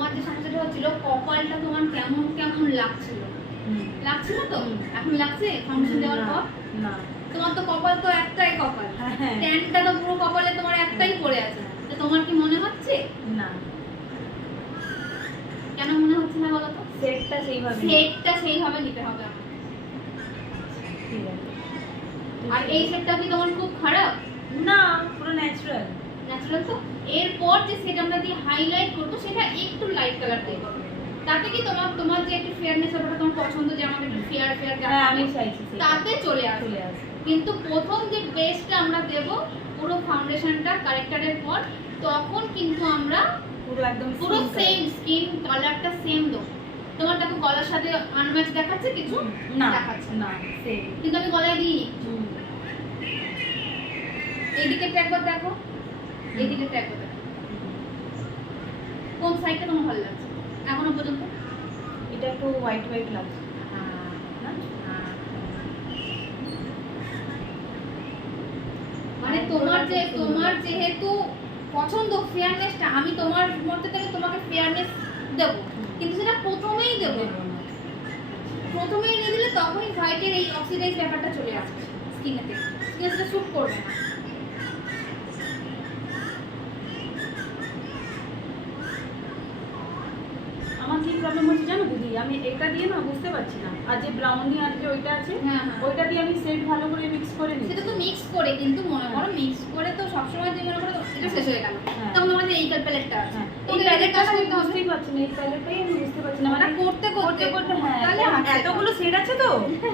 তোমার যে সমস্যাটা হচ্ছিল কপালটা তোমার কেমন কেমন লাগছিল, লাগছিল তো? এখন লাগছে ফাউন্ডেশন দেওয়ার পর? না। তোমার তো কপাল তো একটাই কপাল, হ্যাঁ। ট্যানটা তো পুরো কপালে তোমার একটাই পড়ে আছে, তো তোমার কি মনে হচ্ছে? না। কেন মনে হচ্ছে না বলো তো? সেটটা সেইভাবে নিতে হবে। ঠিক আছে। আর এই সেটটা কি তোমার খুব খারাপ? না, পুরো ন্যাচারাল। ন্যাচারাল তো। এরপর যে সেট আমরা দিয়ে হাইলাইট করব সেটা একটু লাইট কালার দেব, তাতে কি তোমার যে একটু ফেয়ারনেস হবে, তোমার পছন্দ যে আমাকে একটু ফেয়ার হ্যাঁ, আমি চাইছি তাতে চলে আসবে। কিন্তু প্রথম যে বেসটা আমরা দেব পুরো ফাউন্ডেশনটা কারেক্টারের পর, তখন কিন্তু আমরা পুরো সেম স্কিন কালারটা সেম দেব। তোমার দেখো গলার সাথে আনম্যাচ দেখাচ্ছে কিছু? না, দেখাচ্ছে না, সেম। কিন্তু আমি গলায় দিইনি। এইদিকেরটা একবার দেখো, এইদিকেরটা একবার দেখো, কোন সাইডটা তোমার ভালো লাগছে এখনো পর্যন্ত? এটা একটু হোয়াইট হোয়াইট লাগছে। মানে তোমার যেহেতু পছন্দ ফেয়ারনেসটা, আমি তোমার মতে থেকে তোমাকে ফেয়ারনেস দেব, কিন্তু সেটা প্রথমেই দেব না। প্রথমেই নিয়ে দিলে তখনই হোয়াইটের এই অক্সিডাইজ ব্যাপারটা চলে আসবে স্কিনেতে, স্কিনে সেটা স্যুট করবে না। আমার কি প্রবলেম হচ্ছে জানো দিদি, আমি এটা দিয়ে না বুঝতে পারছি না, আর যে ব্রাউনি আর যে ওইটা আছে ওইটা দিয়ে আমি সেট ভালো করে মিক্স করে নিই। সেটা তো মিক্স করে, কিন্তু মনে করো মিক্স করে তো সবসময় যে মনে করো এটা শেষ হয়ে গেল, তখন আমাদের এই প্যালেটটা আছে, তো এই প্যালেটটা আমি বুঝতেই পারছি না, এই প্যালেটটাই আমি বুঝতে পারছি না, মানে করতে হ্যাঁ তাহলে এতগুলো সেট আছে তো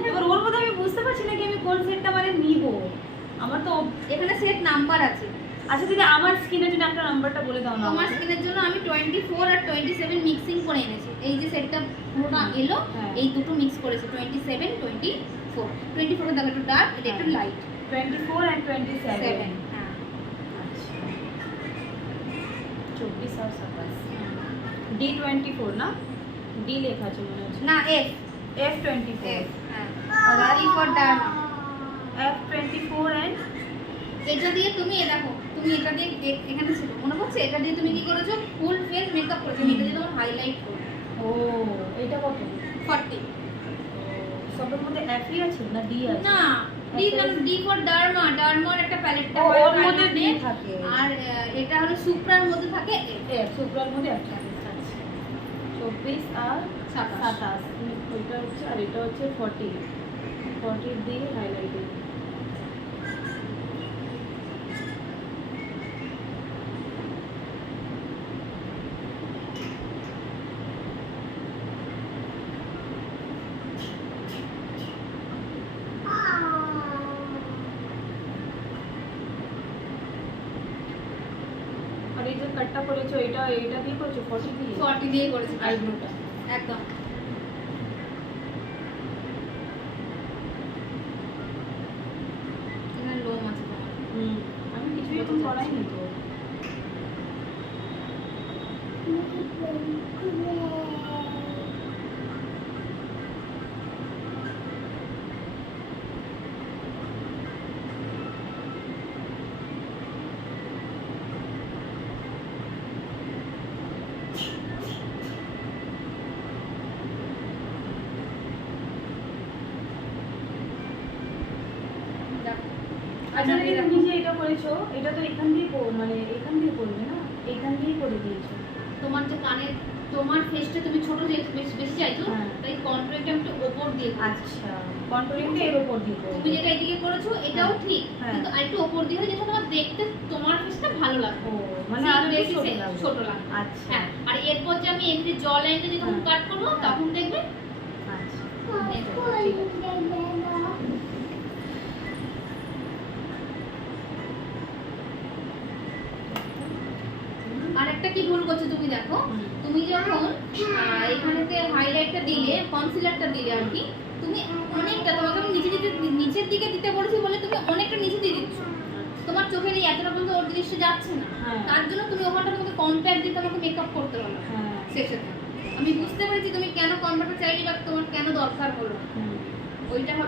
এবার ওর মধ্যে আমি বুঝতে পারছি না কি আমি কোন সেটটা মানে নিব। আমার তো এখানে সেট নাম্বার আছে। আচ্ছা দিদি, আমার স্কিনের জন্য একটা নাম্বারটা বলে দাও না। তোমার স্কিনের জন্য আমি 24 আর 27 মিক্সিং করে এনেছি। এই যে সেটটা পুরোটা এলো, এই দুটো মিক্স করেছি, 27 24। 24 এর দাগ একটু ডার্ক, এটা একটু লাইট। 24 আর 27। হ্যাঁ আচ্ছা, 24 আর 27। D24 না? D লেখা আছে মনে হচ্ছে। না, F F24। হ্যাঁ, আর E ফর ডার্মা। F24 এন্ড এটা দিয়ে তুমি দেখো, তুমি এটা দিয়ে এখানে ছিল মনে পড়ছে, এটা দিয়ে তুমি কি করেছো? ফুল ফেস মেকআপ করেছো, এটা দিয়ে তোমার হাইলাইট করো। ও, এটা কত? 40। সবের মধ্যে F ই আছে না D আছে? না, D ফর ডার্মা, ডার্মার একটা প্যালেট ওর মধ্যে D থাকে, আর এটা হলো সুপ্রার মধ্যে থাকে F, সুপ্রার মধ্যে F থাকে। 24 আর 27, ওইটা হচ্ছে, আর এটা হচ্ছে 40 দিয়ে হাইলাইটিং। আর এই যে কাটটা করেছো এটা দিয়ে করেছো? 40 দিয়ে করেছি আইব্রোটা একদম। এখানে লোম আছে তোমার। আমি কিছুই এখন করাইনি তো। আচ্ছা তুমি যে এটা করেছো, এটা তো এখান দিয়ে মানে এখান দিয়ে করবে না, এইখান দিয়েই করে দিয়েছো। তোমার যে কানের, তোমার ফেসটা তুমি ছোট যেহেতু বেশি চাইছো, তাই কন্ট্রাস্টটা একটু উপর দিয়ে। আচ্ছা, কন্ট্রোলিংটা এর উপর দিয়ে করবে। তুমি যেটা এদিকে করেছো এটাও ঠিক, কিন্তু আরেকটু উপর দিয়ে যেটা তোমার দেখতে তোমার ফেসটা ভালো লাগবে, মানে আরো বেশি ছোট লাগবে। আচ্ছা, হ্যাঁ, আর এরপর যে আমি এমনি জ লাইনটা যখন কাট করব তখন দেখবে। আচ্ছা, আর একটা কি ভুল করছো তুমি দেখো, তুমি যখন এখানেতে হাইলাইটটা দিলে, কনসিলারটা দিলে আর কি, তুমি অনেকটা, তোমাকে আমি নিচের দিকে দিতে বলেছি বলে তুমি অনেকটা নিচে দিয়ে দিচ্ছ, তোমার চোখের এই এতটা পর্যন্ত ওর দৃশ্য যাচ্ছে না, তার জন্য তুমি ওখানটা তোমাকে কম্প্যাক্ট দিয়ে তোমাকে মেকআপ করতে হলো শেষে। আমি বুঝতে পেরেছি তুমি কেন কম্প্যাক্টটা চাইলে বা তোমার কেন দরকার হলো,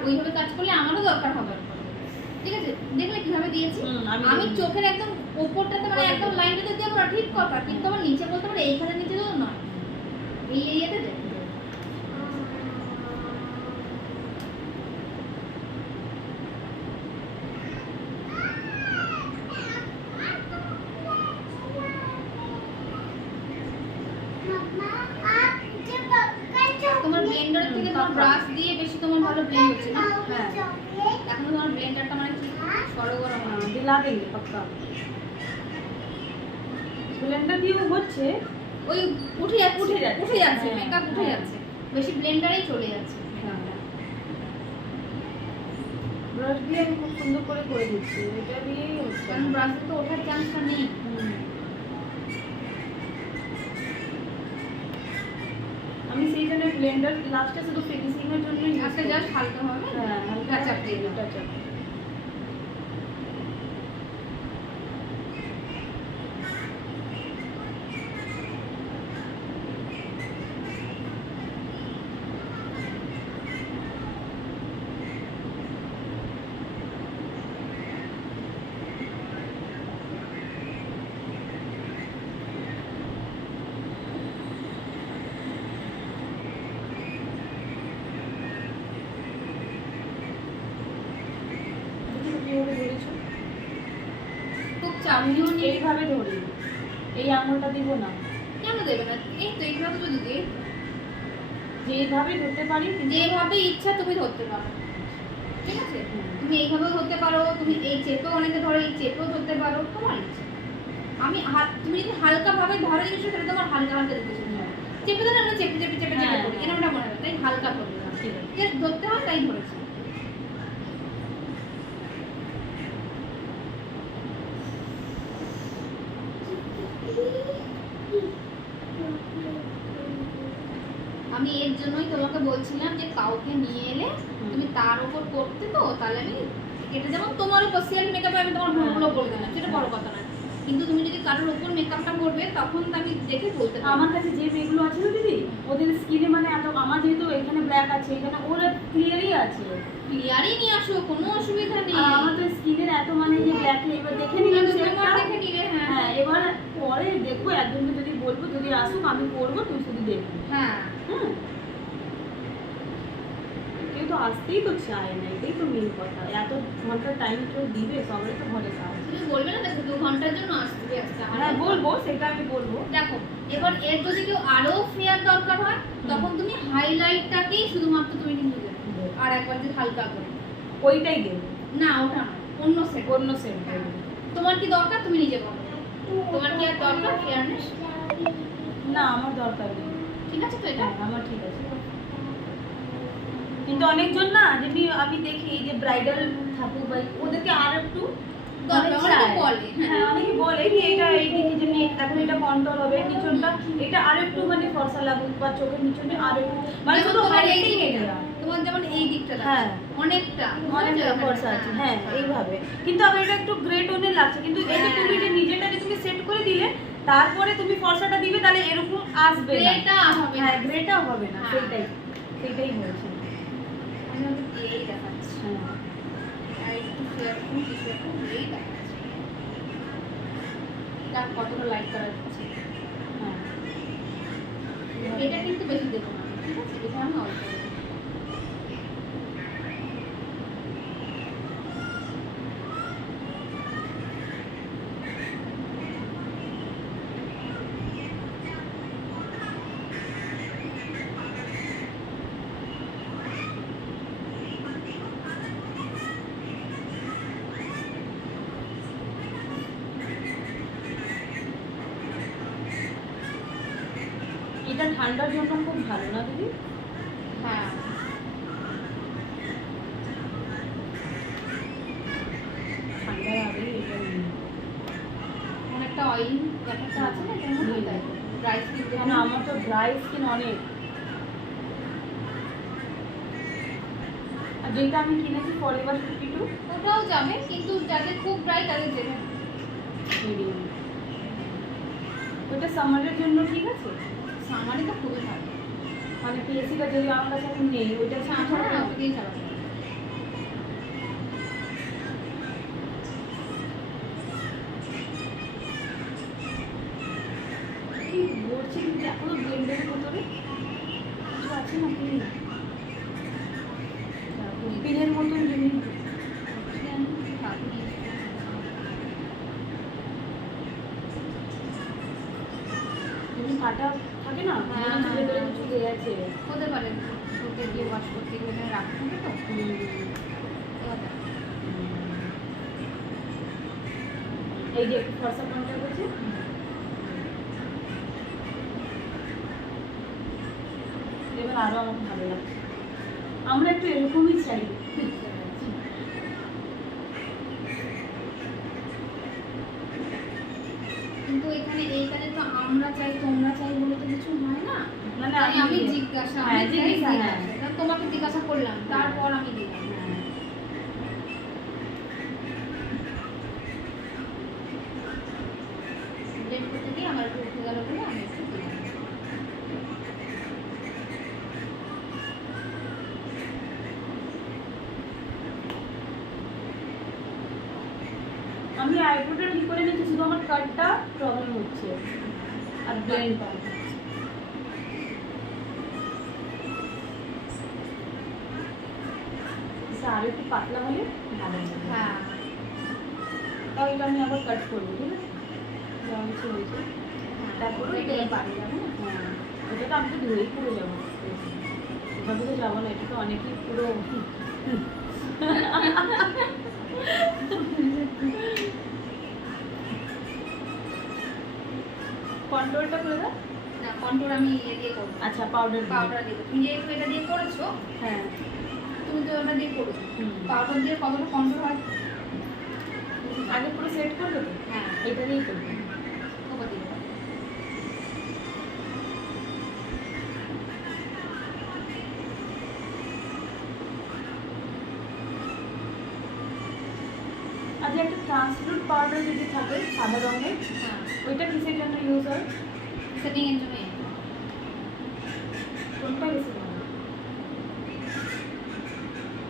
ওইভাবে কাজ করলে আমারও দরকার হবে। ঠিক আছে, দেখলে কিভাবে দিয়েছি আমি চোখের একদম উপরটাতে, মানে একদম লাইনটাতে দেবো না, ঠিক কথা, কিন্তু আমার নিচে বলতে পারে এইখানে নিচে দেবো নয়, তোমার ব্লেন্ডারের থেকে তোমার ব্রাশ দিয়ে বেশি তোমার ভালো ব্লেন্ড হচ্ছে না? হ্যাঁ এখন তোমার ব্লেন্ডারটা মানে কি সরগরম हाँ, दिला देंगे पक्का ब्लेंडर दियो হচ্ছে ওই উঠে যাচ্ছে উঠে যাচ্ছে। উঠে যাচ্ছে হ্যাঁ, মেকআপ উঠে হ্যাঁ। যাচ্ছে বেশি ব্লেন্ডারেই চলে যাচ্ছে ব্রাশ দিয়ে আমি খুব সুন্দর করে দিচ্ছি এটা দিয়েই হচ্ছে কারণ ব্রাশে তো ওঠার চান্সটা নেই। হুম। আমি সেই জন্য ব্লেন্ডার লাস্টে শুধু ফিনিশিং এর জন্য আজকে জাস্ট হালকা হবে হ্যাঁ হালকা টাচ আপ দিয়ে দাও। টাচ আপ কিভাবে ধরেছো খুব আমি চাপনিও নেই। এইভাবে ধরি এই আঙুলটা দিব না কেন দেবে না? এই তো এইভাবে যদি দিই যেইভাবে ধরতে পারি কিন্তু যেভাবে ইচ্ছা তুমি ধরতে পারো, ঠিক আছে? হুম। তুমি এইভাবেও ধরতে পারো, তুমি এই চেপেও অনেকে ধরো, এই চেপেও ধরতে পারো, তোমার ইচ্ছা। আমি হাত তুমি যদি হালকা ভাবে ধরো জিনিসটা তাহলে তোমার হালকা হালকা দিতে শুরু হয়। চেপে ধরে আমরা চেপে চেপে চেপে চেপে হ্যাঁ, করি, হ্যাঁ। এরকমটা মনে হয়, তাই হালকা করে দিলাম। ঠিক আছে জাস্ট ধরতে হয় তাই ধরেছি। আমি এর জন্যই তোমাকে বলছিলাম যে কাউকে নিয়ে এলে তুমি তার উপর করতে, তো তাহলে আমি এটা যেমন তোমার উপর সেলফ মেকআপে আমি তোমার ভুলগুলো বলে দিলাম, সেটা বড় কথা না, কিন্তু তুমি যদি কারোর উপর মেকআপটা করবে তখন তো আমি দেখে বলতে পারবো। আমার কাছে যে মেয়েগুলো আছে না দিদি ওদের স্কিনে মানে এত আমার যেহেতু এখানে ব্ল্যাক আছে এখানে ওরা ক্লিয়ারই আছে ক্লিয়ারই নিয়ে আসো, কোনো অসুবিধা নেই। আর আমার তো স্কিনের এত মানে যে ব্ল্যাক এবার দেখে নিলাম তোমার শেডটা দেখে নিলে, হ্যাঁ হ্যাঁ এবার পরে দেখবো একজনকে যদি বলবো যদি আসুক আমি করবো তুই শুধু দেখবি হ্যাঁ হ্যাঁ কেউ তো আসতেই তো চায় না এটাই তো মেন কথা এত ঘন্টা টাইম কেউ দিবে সবাই তো ঘরে কাজ তুমি বলবে না দেখো 2 ঘন্টার জন্য আসবে আসতে। হ্যাঁ বলবো সেটা আমি বলবো দেখো এবার এর যদি কেউ আরো ফেয়ার দরকার হয় তখন তুমি হাইলাইটটাকেই শুধুমাত্র তুমি কিন্তু দেবে, আর একবার যে হালকা করে। ওইটাই দেবো না ওটা না, অন্য সেট। অন্য সেট দেবো তোমার কি দরকার তুমি নিজে বলো, তোমার কি আর দরকার ফেয়ারনেস? না আমার দরকার নেই ঠিক আছে তো এটা? হ্যাঁ আমার ঠিক আছে কিন্তু অনেকজন না যেমনি আমি দেখি এই যে ব্রাইডাল ঠাকুর বা ওদেরকে আর একটু দরকার, মানে অনেকে চায়। বলে, হ্যাঁ। হ্যাঁ অনেকে বলে কি এটা এই দিকে যেমনি এখন এটা কন্ট্রোল হবে নিচনটা এটা আর একটু মানে ফর্সা লাগুক বা চোখের নিচনে আর একটু মানে যেমন শুধু তোমার এই হাইলাইটিং দিকটা, এটা তোমার যেমন এই দিকটা দেখো, হ্যাঁ অনেকটা অনেকটা ফর্সা আছে হ্যাঁ এইভাবে কিন্তু আবার এটা একটু গ্রে টোনে লাগছে কিন্তু এই যে তুমি যে নিজেটা যে তুমি সেট করে দিলে তারপরে তুমি ফর্সাটা দিবে তাহলে এরকম আসবে না গ্রেটা হবে না। হ্যাঁ গ্রেটাও হবে না হ্যাঁ। সেইটাই বলছি আমি ওকে দিয়েই দেখাচ্ছি, হ্যাঁ আর একটু ফেয়ার কিছু একটু দিয়েই দেখাচ্ছি। দেখ কতটা লাইট করা যাচ্ছে। হ্যাঁ এটা কিন্তু বেশি দেবো না, ঠিক আছে? এটা আমি অল্প দেবো। এটা ঠান্ডার জন্য খুব ভালো না দিদি হ্যাঁ ঠান্ডার আগেই এটা নিই। অনেকটা অয়েল ব্যাপারটা আছে না, এটার মধ্যে তাই ড্রাই স্কিন কেন আমার তো ড্রাই স্কিন অনেক আর যেটা আমি কিনেছি ফরএভার 52 ওটাও যাবে, কিন্তু যাদের খুব ড্রাই তাদের যেতে হবে। মিডিয়াম ওটা সামারের জন্য ঠিক আছে সামারে তো খুবই ভালো, মানে পিএসসিটা যদি আমার কাছে এখন নেই ওইটা সামারে সামার ওটা দিয়ে চালাতে হবে। কি বলছি কিন্তু এখনো ব্লেন্ডারের ভিতরে কিছু আছে না পিনের মতন জিনিস যদি কাটা থাকে না, হ্যাঁ, মনে হচ্ছে হ্যাঁ, ভেতরে হ্যাঁ। কিছু লেগে আছে। হতে পারে ঠোঁটে দিয়ে ওয়াশ করতে গেলে এখানে রাখতে হবে তো এবার দেখো। এই যে একটু ফর্সা কোনটা করছে, এবার আরো আমাকে ভালো লাগছে। আমরা একটু এরকমই চাই। কিন্তু এখানে এই কাজে তো আমরা চাই তোমরা চাই বলে তো কিছু হয় না, মানে তাই আমি জিজ্ঞাসা হ্যাঁ, আমি জিজ্ঞাসা, হ্যাঁ। জিজ্ঞাসা তোমাকে জিজ্ঞাসা করলাম তারপর আমি দিলাম। হ্যাঁ। ডেট করতে গিয়ে আমার একটু উঠে গেল বলে আমি একটু দিলাম। আমি আইব্রোটা ঠিক করে নিচ্ছি, শুধু আমার কাটটা প্রবলেম হচ্ছে আর ব্লেন্ডটা। এটা আরো একটু পাতলা হলে ভালো হবে। হ্যাঁ তাও এটা আমি আবার কাট করবো, ঠিক আছে? যা কিছু হয়েছে তারপরে ওটাই এটা পারি যাবে না। হ্যাঁ, ওটা তো আমি তো ধরেই পড়ে যাবো, ওভাবে তো যাবো না, এটা তো অনেকই পুরো কন্ট্রোলটা করে দাও। না কন্ট্রোল আমি ইয়ে দিয়ে করবো, আচ্ছা, পাউডার পাউডার দিয়ে। তুমি যেহেতু এটা দিয়ে করেছো, হ্যাঁ। তুমি তো ওটা দিয়ে করেছো, হুম। পাউডার দিয়ে কতটা কন্ট্রোল হয়। আগে পুরো সেট করবে তো, হ্যাঁ এটা দিয়েই করবে। ওটা দিয়ে দাও। আচ্ছা, একটা ট্রান্সলুট পাউডার যদি থাকে সাদা রঙের, হ্যাঁ ওইটা কিসের জন্য ইউজ হয়? সেটিং এর জন্য কোনটা বেশি ভালো?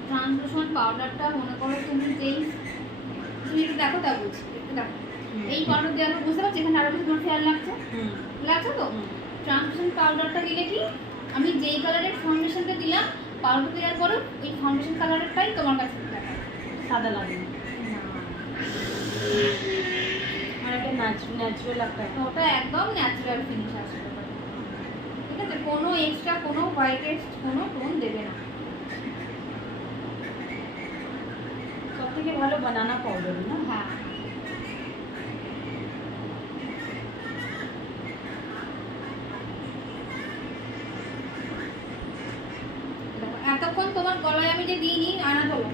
ট্রান্সলুশন পাউডারটা মনে করো তুমি তুমি একটু দেখো তা বলছি একটু দেখো। এই পাউডার দিয়ে আমরা বুঝতে পারছি এখানে আরো কিছু তোমার ফেয়ার লাগছে, হুম। লাগছে তো। ট্রান্সলুশন পাউডারটা দিলে কি আমি যেই কালারের ফাউন্ডেশনটা দিলাম পাউডার দেওয়ার পরে ওই ফাউন্ডেশন কালারটাই তোমার কাছে দেখা সাদা লাগে না, আর একটা ন্যাচারাল একটা। ওটা একদম ন্যাচারাল ফিনিশ আসবে, ঠিক আছে? কোনো এক্সট্রা কোনো হোয়াইটের কোনো টোন দেবে না। সব থেকে ভালো বানানা পাউডার না? হ্যাঁ দেখো, এতক্ষণ তোমার গলায় আমি যে দিইনি আনা তোলো,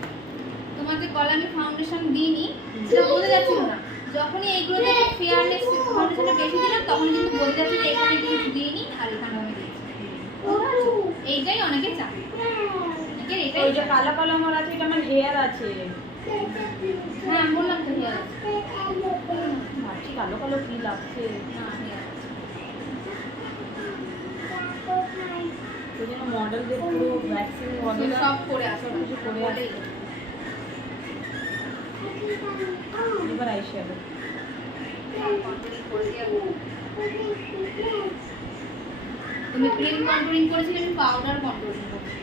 তোমার যে গলায় আমি ফাউন্ডেশন দিইনি সেটা বোঝা যাচ্ছিল না। যখনই এইগুলো থেকে ফেয়ারনেস ফাউন্ডেশনটা বেশি দিলাম তখন কিন্তু বোঝা যাচ্ছে যে এখানে কিছু দিইনি আর এখানে আমি দিয়েছি। বুঝতে পারছো? এইটাই অনেকে চায়, অনেকের এটাই ওই যে চায়। কালো কালো আমার আছে, এটা আমার হেয়ার আছে। হ্যাঁ আমি বললাম তো হেয়ার আছে। ভাবছি কালো কালো কি লাগছে, না হেয়ার আছে। ওই জন্য মডেলদের পুরো ভ্যাকসিন মডেল সব করে আসো সব কিছু করে আসে। এবার আইশ্যাডো। তুমি ক্রিম কন্ট্রোলিং করেছিলে, আমি পাউডার কন্ট্রোলিং করেছি।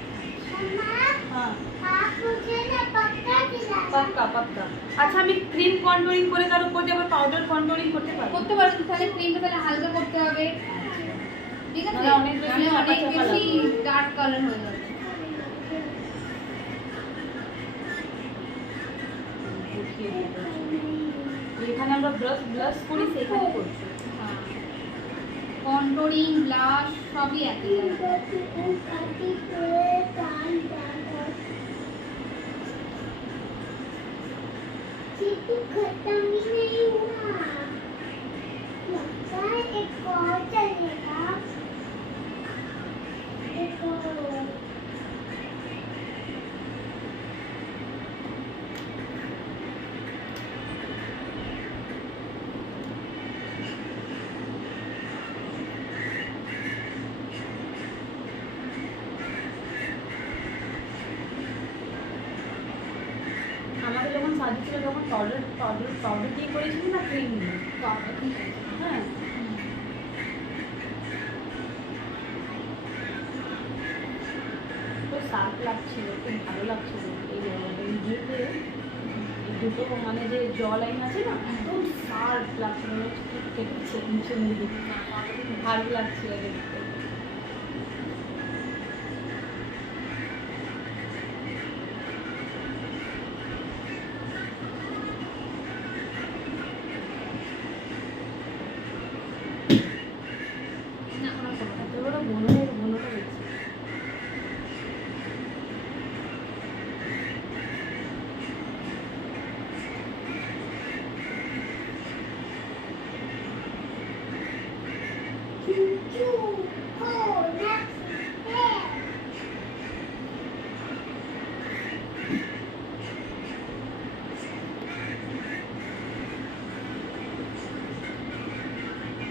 হ্যাঁ, পাক্কা পাক্কা। আচ্ছা, আমি ক্রিম কন্ট্রোলিং করে তার উপর দিয়ে আবার পাউডার কন্ট্রোলিং করতে পারবো? করতে পারো, তাহলে ক্রিমটা তাহলে হালকা করতে হবে, ঠিক আছে? মানে অনেক বেশি নাহলে চাপা অনেক চাপা বেশি লাগবে। ডার্ক কালার হয়ে যাবে। যেখানে আমরা ব্লাশ করি সেখানে করছি। হ্যাঁ কন্ট্রোলিং ব্লাশ সবই একই জায়গায়। खत्म ही नहीं हुआ, लगता है एक और चलेगा, एक और। আমাকে যখন সাজিয়েছিল তখন পাউডার দিয়ে করেছিলি না ক্রিম দিয়ে? পাউডার ঠিক আছে। হ্যাঁ, খুব শার্প লাগছিল, খুব ভালো লাগছিল এই জায়গাটা। ভিডিওতে এই দুটো মানে যে জ লাইন আছে না, একদম শার্প লাগছিল, কেটেছে নিচে মুড়ি। ভালো লাগছিল দেখতে। না ওরা করো না। এত বড় ঘনটা দেখছি। Choo choo. Oh, next